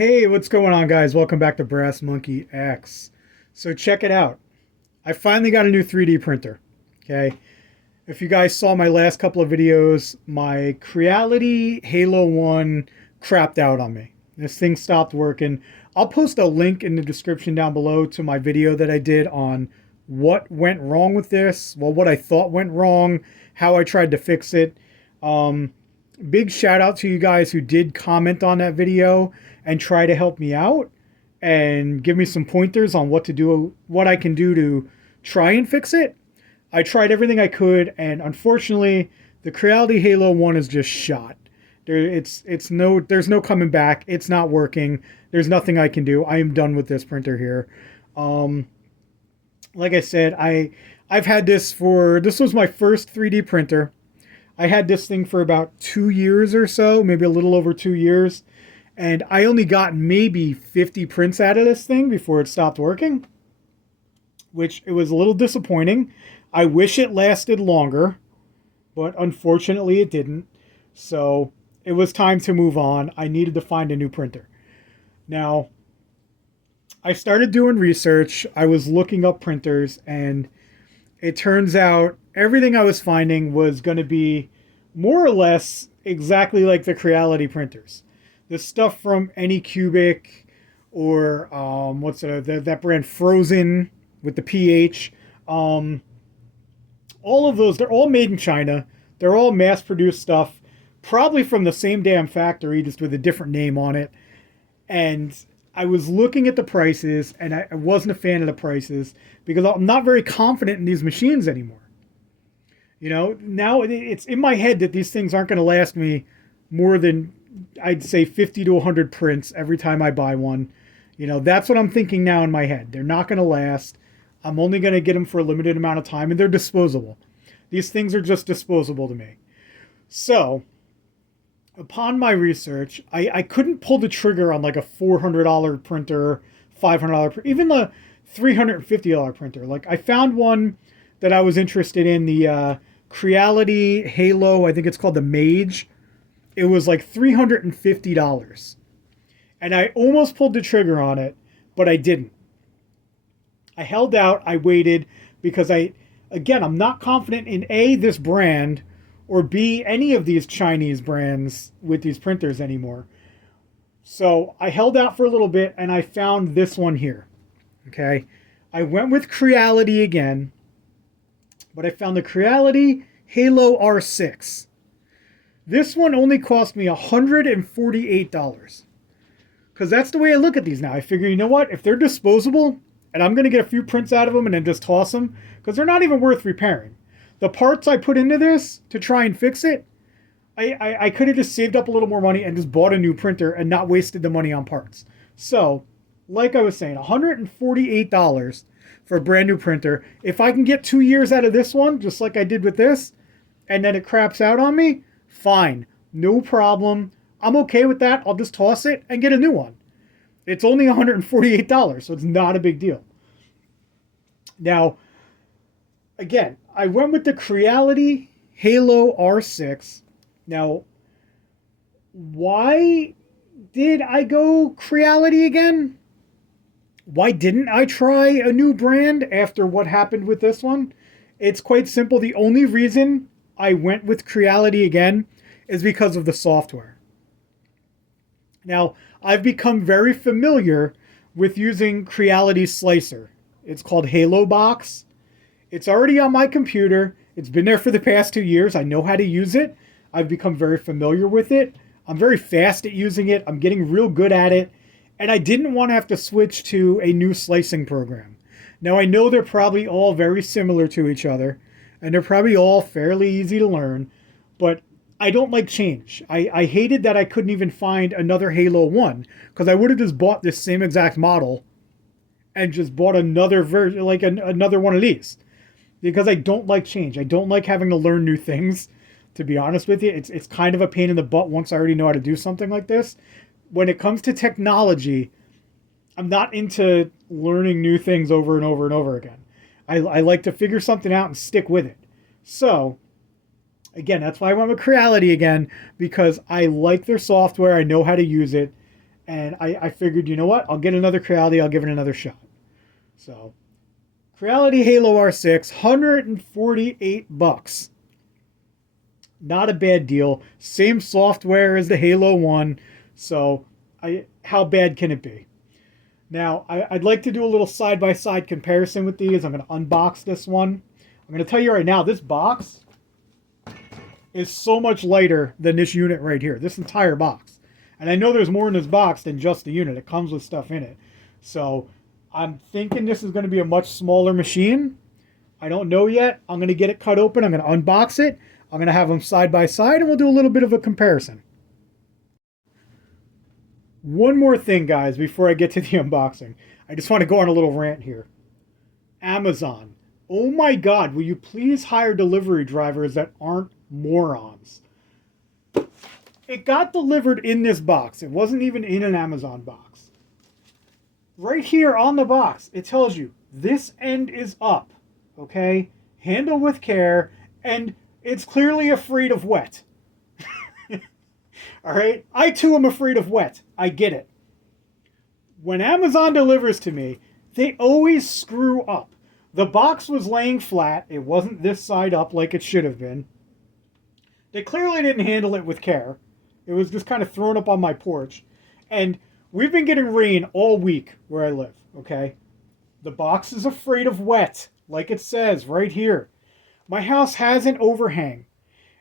Hey, what's going on, guys? Welcome back to Brass Monkey X. So check it out. I finally got a new 3D printer. Okay. If you guys saw my last couple of videos, my Creality Halot One crapped out on me. This thing stopped working. I'll post a link in the description down below to my video that I did on what went wrong with this. Well, what I thought went wrong, how I tried to fix it. Big shout out to you guys who did comment on that video and try to help me out and give me some pointers on what to do, what I can do to try and fix it. I tried everything I could, and unfortunately, the Creality Halot One is just shot. There's no coming back. It's not working. There's nothing I can do. I am done with this printer here. Like I said, I've had this was my first 3D printer. I had this thing for about 2 years or so, maybe a little over 2 years. And I only got maybe 50 prints out of this thing before it stopped working, which it was a little disappointing. I wish it lasted longer, but unfortunately it didn't. So it was time to move on. I needed to find a new printer. Now, I started doing research. I was looking up printers, and it turns out everything I was finding was going to be more or less exactly like the Creality printers. The stuff from Anycubic or that brand Frozen with the PH. All of those, they're all made in China. They're all mass-produced stuff, probably from the same damn factory, just with a different name on it. And I was looking at the prices, and I wasn't a fan of the prices because I'm not very confident in these machines anymore. You know, now it's in my head that these things aren't going to last me more than, I'd say, 50 to 100 prints every time I buy one. You know, that's what I'm thinking now in my head. They're not going to last. I'm only going to get them for a limited amount of time, and they're disposable. These things are just disposable to me. So, upon my research, I couldn't pull the trigger on like a $400 printer, $500 printer, even the $350 printer. Like, I found one that I was interested in, the Creality Halo, I think it's called the Mage. It was like $350. And I almost pulled the trigger on it, but I didn't. I held out, I waited, because I'm not confident in A, this brand, or B, any of these Chinese brands with these printers anymore. So I held out for a little bit, and I found this one here. Okay? I went with Creality again, but I found the Creality Halot R6. This one only cost me $148. Because that's the way I look at these now. I figure, you know what? If they're disposable, and I'm going to get a few prints out of them and then just toss them, because they're not even worth repairing. The parts I put into this to try and fix it, I could have just saved up a little more money and just bought a new printer and not wasted the money on parts. So, like I was saying, $148 for a brand new printer. If I can get 2 years out of this one, just like I did with this, and then it craps out on me, fine. No problem. I'm okay with that. I'll just toss it and get a new one. It's only $148, so it's not a big deal. Now, again, I went with the Creality Halot R6. Now, why did I go Creality again? Why didn't I try a new brand after what happened with this one? It's quite simple. The only reason I went with Creality again is because of the software. Now, I've become very familiar with using Creality's slicer. It's called HaloBox. It's already on my computer. It's been there for the past 2 years. I know how to use it. I've become very familiar with it. I'm very fast at using it. I'm getting real good at it. And I didn't want to have to switch to a new slicing program. Now, I know they're probably all very similar to each other, and they're probably all fairly easy to learn, but I don't like change. I hated that I couldn't even find another Halot One, because I would have just bought this same exact model and just bought another version, like another one of these, because I don't like change. I don't like having to learn new things, to be honest with you. It's kind of a pain in the butt once I already know how to do something like this. When it comes to technology, I'm not into learning new things over and over and over again. I like to figure something out and stick with it. So, again, that's why I went with Creality again, because I like their software. I know how to use it. And I figured, you know what? I'll get another Creality. I'll give it another shot. So, Creality Halot R6, $148. Not a bad deal. Same software as the Halot One. So, how bad can it be? Now, I'd like to do a little side-by-side comparison with these. I'm going to unbox this one. I'm going to tell you right now, this box is so much lighter than this unit right here, this entire box. And I know there's more in this box than just the unit. It comes with stuff in it. So I'm thinking this is going to be a much smaller machine. I don't know yet. I'm going to get it cut open. I'm going to unbox it. I'm going to have them side by side, and we'll do a little bit of a comparison. One more thing, guys, before I get to the unboxing. I just want to go on a little rant here. Amazon. Oh my God, will you please hire delivery drivers that aren't morons? It got delivered in this box. It wasn't even in an Amazon box. Right here on the box, it tells you this end is up. Okay? Handle with care, and it's clearly afraid of wet. All right? I too am afraid of wet. I get it. When Amazon delivers to me, they always screw up. The box was laying flat. It wasn't this side up like it should have been. They clearly didn't handle it with care. It was just kind of thrown up on my porch. And we've been getting rain all week where I live, okay? The box is afraid of wet, like it says right here. My house has an overhang.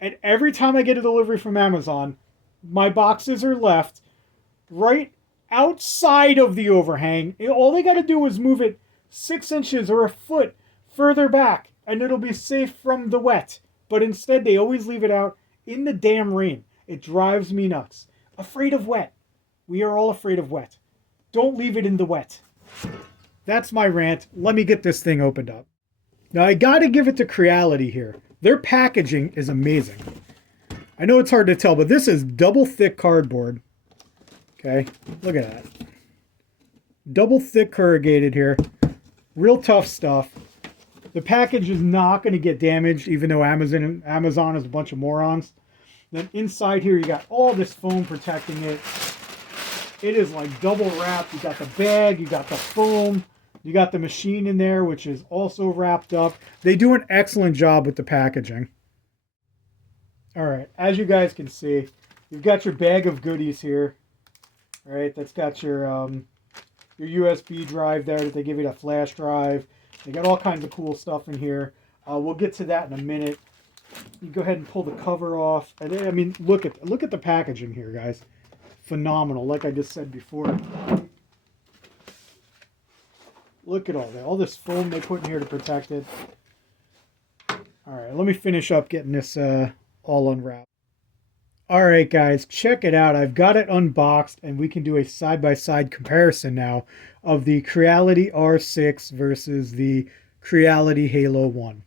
And every time I get a delivery from Amazon, my boxes are left right outside of the overhang. All they got to do is move it 6 inches or a foot further back, and it'll be safe from the wet. But instead, they always leave it out in the damn rain. It drives me nuts. Afraid of wet. We are all afraid of wet. Don't leave it in the wet. That's my rant. Let me get this thing opened up. Now, I got to give it to Creality here. Their packaging is amazing. I know it's hard to tell, but this is double thick cardboard. Okay, look at that. Double thick corrugated here. Real tough stuff. The package is not going to get damaged, even though Amazon is a bunch of morons. Then inside here, you got all this foam protecting it. It is like double wrapped. You got the bag, you got the foam, you got the machine in there, which is also wrapped up. They do an excellent job with the packaging. All right, as you guys can see, you've got your bag of goodies here. All right, that's got your USB drive there that they give you, a flash drive. They got all kinds of cool stuff in here. We'll get to that in a minute. You go ahead and pull the cover off. And I mean, look at the packaging here, guys. Phenomenal, like I just said before. Look at all that. All this foam they put in here to protect it. All right, let me finish up getting this all unwrapped. All right, guys, check it out. I've got it unboxed, and we can do a side-by-side comparison now of the Creality R6 versus the Creality Halot One.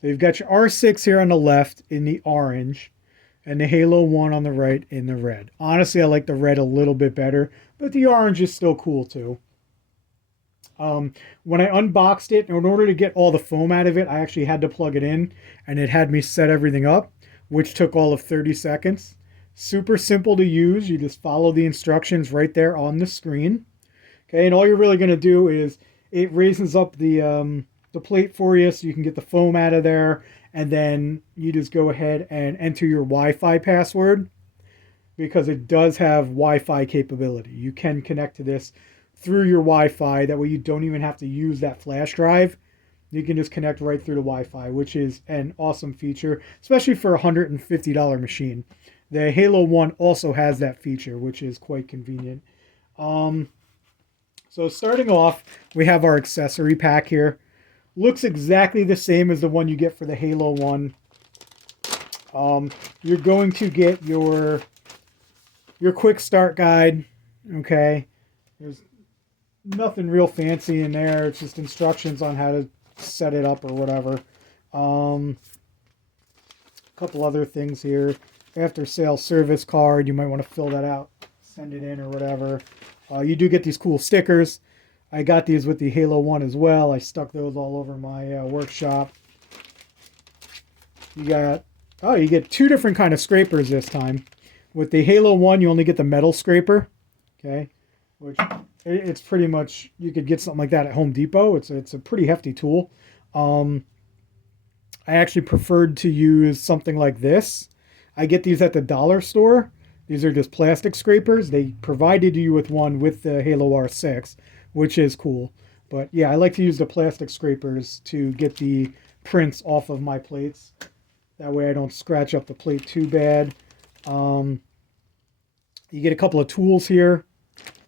So you've got your R6 here on the left in the orange, and the Halot One on the right in the red. Honestly, I like the red a little bit better, but the orange is still cool too. When I unboxed it, in order to get all the foam out of it, I actually had to plug it in, and it had me set everything up, which took all of 30 seconds. Super simple to use. You just follow the instructions right there on the screen. Okay, and all you're really going to do is it raises up the plate for you so you can get the foam out of there, and then you just go ahead and enter your Wi-Fi password, because it does have Wi-Fi capability. You can connect to this through your Wi-Fi. That way you don't even have to use that flash drive. You can just connect right through the Wi-Fi, which is an awesome feature, especially for a $150 machine. The Halot One also has that feature, which is quite convenient. So starting off, we have our accessory pack here. Looks exactly the same as the one you get for the Halot One. You're going to get your quick start guide. Okay, there's nothing real fancy in there. It's just instructions on how to set it up or whatever. A couple other things here. After sale service card, you might want to fill that out, send it in or whatever. You do get these cool stickers. I got these with the Halot One as well. I stuck those all over my workshop. You get two different kind of scrapers this time. With the Halot One, you only get the metal scraper. Okay, which it's pretty much, you could get something like that at Home Depot. It's a pretty hefty tool. I actually preferred to use something like this. I get these at the dollar store. These are just plastic scrapers. They provided you with one with the Halot R6, which is cool. But yeah, I like to use the plastic scrapers to get the prints off of my plates. That way I don't scratch up the plate too bad. You get a couple of tools here.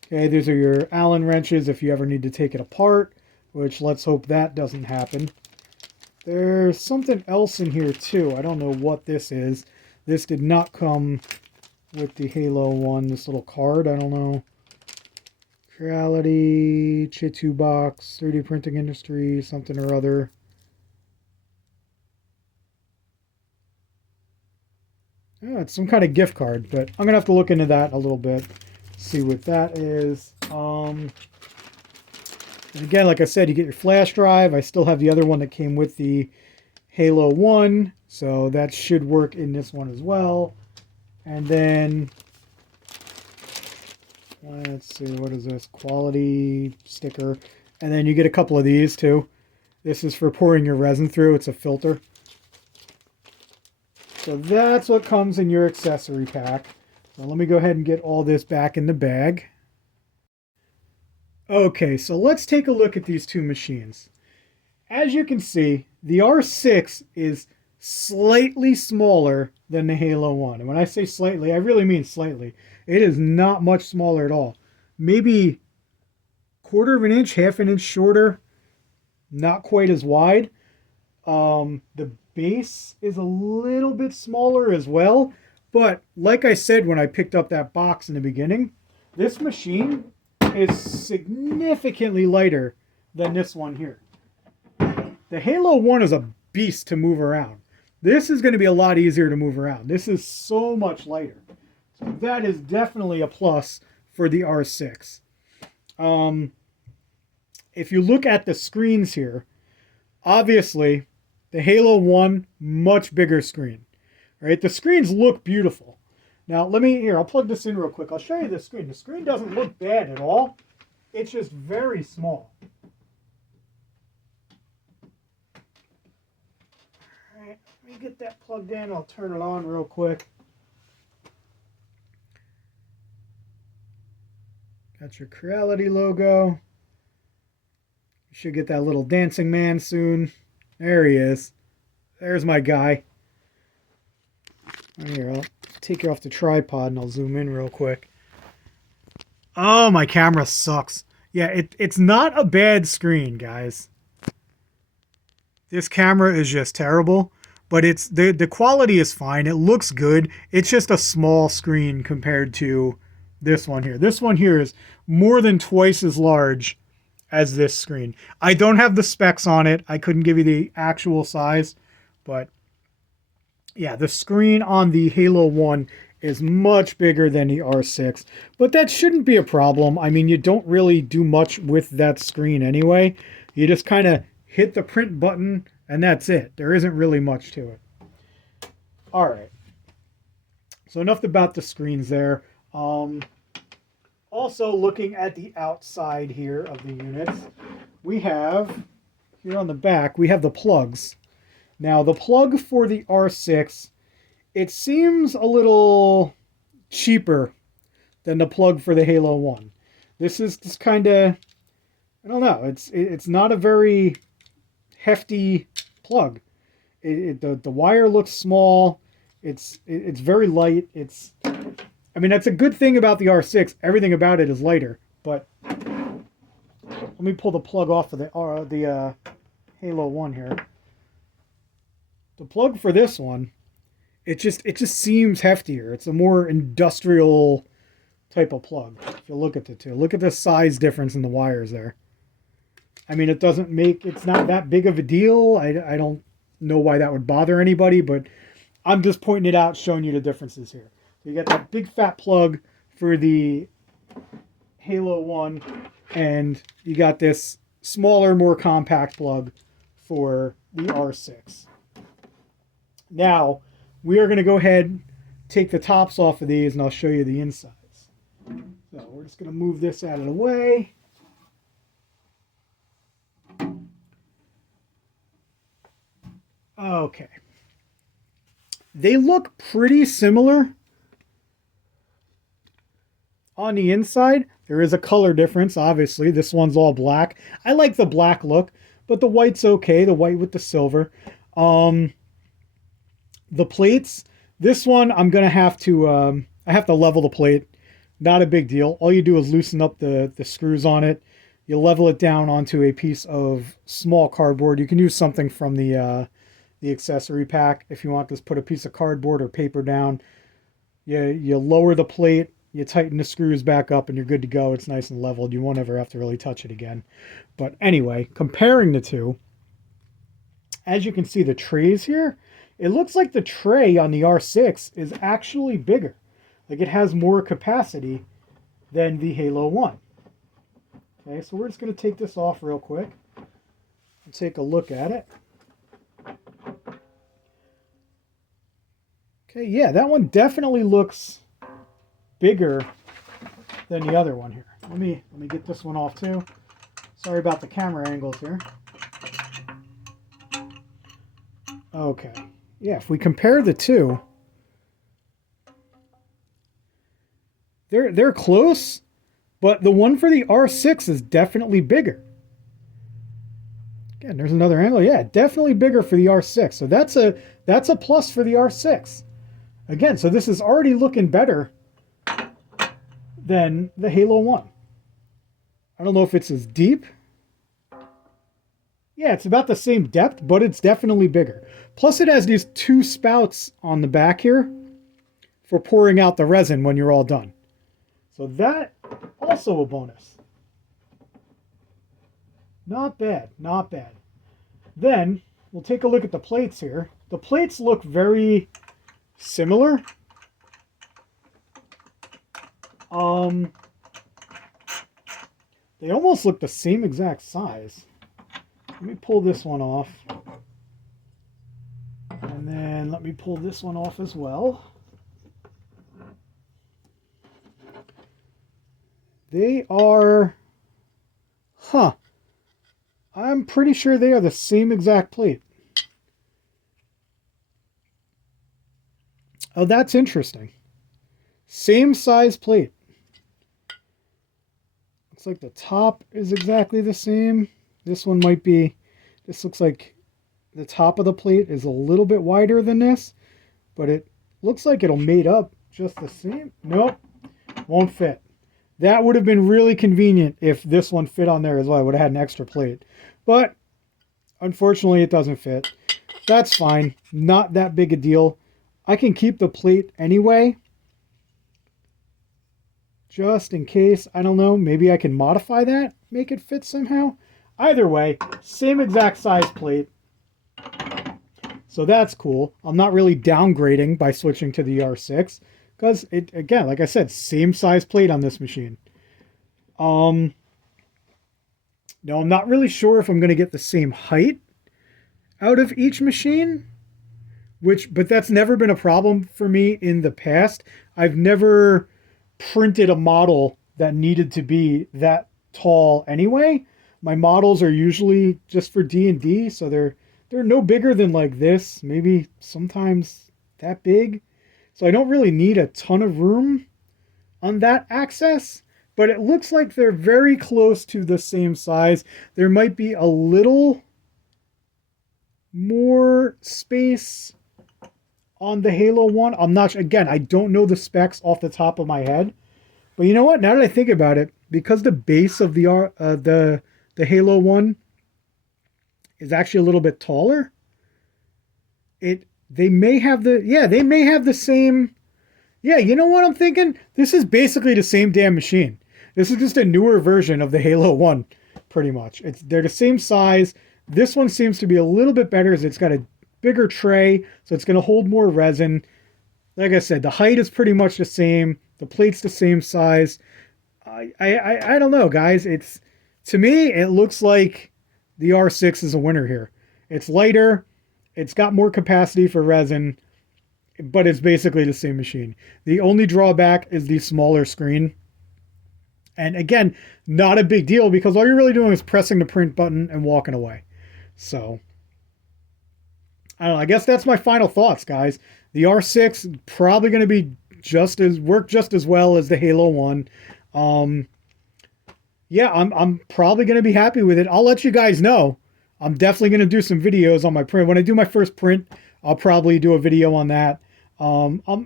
Okay, these are your Allen wrenches if you ever need to take it apart, which let's hope that doesn't happen. There's something else in here too. I don't know what this is. This did not come with the Halot One, this little card. I don't know. Creality, Chitu box, 3D printing industry, something or other. Oh, it's some kind of gift card, but I'm gonna have to look into that a little bit, see what that is. And again, like I said, you get your flash drive. I still have the other one that came with the Halot One, so that should work in this one as well. And then let's see, what is this? Quality sticker. And then you get a couple of these too. This is for pouring your resin through. It's a filter. So that's what comes in your accessory pack. So let me go ahead and get all this back in the bag. Okay, so let's take a look at these two machines. As you can see, the R6 is slightly smaller than the Halot One. And when I say slightly, I really mean slightly. It is not much smaller at all. Maybe quarter of an inch, half an inch shorter. Not quite as wide. The base is a little bit smaller as well. But like I said when I picked up that box in the beginning, this machine is significantly lighter than this one here. The Halot One is a beast to move around. This is going to be a lot easier to move around. This is so much lighter. So that is definitely a plus for the R6. If you look at the screens here, obviously the Halot One, much bigger screen. Right? The screens look beautiful. Now I'll plug this in real quick. I'll show you the screen. The screen doesn't look bad at all. It's just very small. Alright, let me get that plugged in. I'll turn it on real quick. Got your Creality logo. You should get that little dancing man soon. There he is. There's my guy. Here, I'll take you off the tripod and I'll zoom in real quick. Oh, my camera sucks. Yeah, it's not a bad screen, guys. This camera is just terrible, but it's the quality is fine. It looks good. It's just a small screen compared to this one here. This one here is more than twice as large as this screen. I don't have the specs on it. I couldn't give you the actual size, but yeah, the screen on the Halot One is much bigger than the R6, but that shouldn't be a problem. I mean, you don't really do much with that screen anyway. You just kind of hit the print button and that's it. There isn't really much to it. All right. So enough about the screens there. Also looking at the outside here of the units, we have, here on the back, we have the plugs. Now the plug for the R6, it seems a little cheaper than the plug for the Halot One. This is just kind of, I don't know, it's not a very hefty plug. The wire looks small. It's very light. I mean, that's a good thing about the R6. Everything about it is lighter. But let me pull the plug off of the Halot One here. The plug for this one, it just seems heftier. It's a more industrial type of plug. If you look at the two, look at the size difference in the wires there. I mean, it's not that big of a deal. I don't know why that would bother anybody, but I'm just pointing it out, showing you the differences here. So you got that big fat plug for the Halot One, and you got this smaller, more compact plug for the R6. Now, we are going to go ahead, take the tops off of these, and I'll show you the insides. So we're just going to move this out of the way. Okay. They look pretty similar on the inside. There is a color difference, obviously. This one's all black. I like the black look, but the white's okay, the white with the silver. The plates, this one I'm going to have to, I have to level the plate. Not a big deal. All you do is loosen up the screws on it. You level it down onto a piece of small cardboard. You can use something from the accessory pack if you want. Just put a piece of cardboard or paper down. You lower the plate, you tighten the screws back up, and you're good to go. It's nice and leveled. You won't ever have to really touch it again. But anyway, comparing the two, as you can see the trays here, it looks like the tray on the R6 is actually bigger. Like it has more capacity than the Halot One. Okay, so we're just going to take this off real quick and take a look at it. Okay, yeah, that one definitely looks bigger than the other one here. Let me get this one off too. Sorry about the camera angles here. Okay, yeah, if we compare the two, they're close, but the one for the R6 is definitely bigger. Again, there's another angle. Yeah, definitely bigger for the R6. So that's a plus for the R6. Again, so this is already looking better than the Halot One. I don't know if it's as deep. Yeah, it's about the same depth, but it's definitely bigger. Plus it has these two spouts on the back here for pouring out the resin when you're all done. So that, also a bonus. Not bad, not bad. Then, we'll take a look at the plates here. The plates look very similar. They almost look the same exact size. Let me pull this one off. And then let me pull this one off as well. They are... I'm pretty sure they are the same exact plate. Oh, that's interesting. Same size plate. Looks like the top is exactly the same. This one might be... This looks like the top of the plate is a little bit wider than this, but it looks like it'll mate up just the same. Nope, won't fit. That would have been really convenient if this one fit on there as well. I would have had an extra plate. But unfortunately, it doesn't fit. That's fine. Not that big a deal. I can keep the plate anyway. Just in case. I don't know. Maybe I can modify that. Make it fit somehow. Either way, same exact size plate. So that's cool. I'm not really downgrading by switching to the R6. Because, it again, like I said, same size plate on this machine. Now, I'm not really sure if I'm going to get the same height out of each machine. But that's never been a problem for me in the past. I've never printed a model that needed to be that tall anyway. My models are usually just for D&D, so they're no bigger than like this. Maybe sometimes that big. So I don't really need a ton of room on that axis, but it looks like they're very close to the same size. There might be a little more space on the Halot One. I'm not, again, I don't know the specs off the top of my head, but you know what? Now that I think about it, because the base of the Halot One is actually a little bit taller, they may have the same. Yeah, you know what I'm thinking? This is basically the same damn machine. This is just a newer version of the Halot One, pretty much. They're the same size. This one seems to be a little bit better as it's got a bigger tray, so it's going to hold more resin. Like I said, the height is pretty much the same. The plate's the same size. I don't know, guys. To me, it looks like the R6 is a winner here. It's lighter. It's got more capacity for resin, but it's basically the same machine. The only drawback is the smaller screen. And again, not a big deal because all you're really doing is pressing the print button and walking away. So, I don't know. I guess that's my final thoughts, guys. The R6 probably going to be work just as well as the Halot One. Um, yeah, I'm probably going to be happy with it. I'll let you guys know. I'm definitely going to do some videos on my print. When I do my first print, I'll probably do a video on that.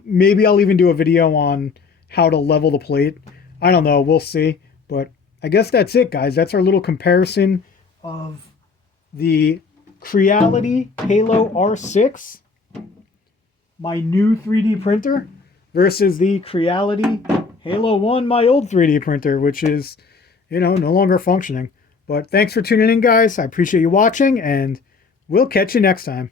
Maybe I'll even do a video on how to level the plate. I don't know. We'll see. But I guess that's it, guys. That's our little comparison of the Creality Halot R6, my new 3D printer, versus the Creality Halot One, my old 3D printer, which is, no longer functioning. But thanks for tuning in, guys. I appreciate you watching, and we'll catch you next time.